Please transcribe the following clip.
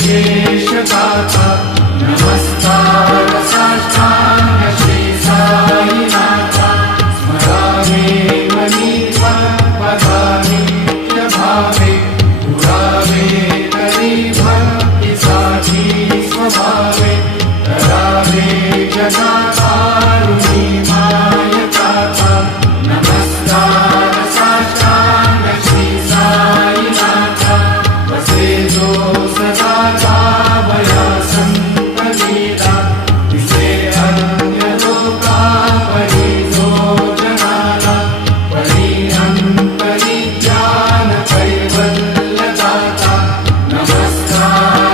विशेष गाथा नमस्कार साष्टांग श्री साईनाथा स्मरावे मनी पदानि भावे पुरावे करी भक्तीसाठी स्वभावे करावे जगाकारुणी माय गाथा नमस्कार साष्टांग श्री साईनाथा वसे जो सदा जावया संत लीला तिचे अन्य लोकापरी जो जनाला परी अंतरी ज्ञान कैवल्य दाता नमस्कार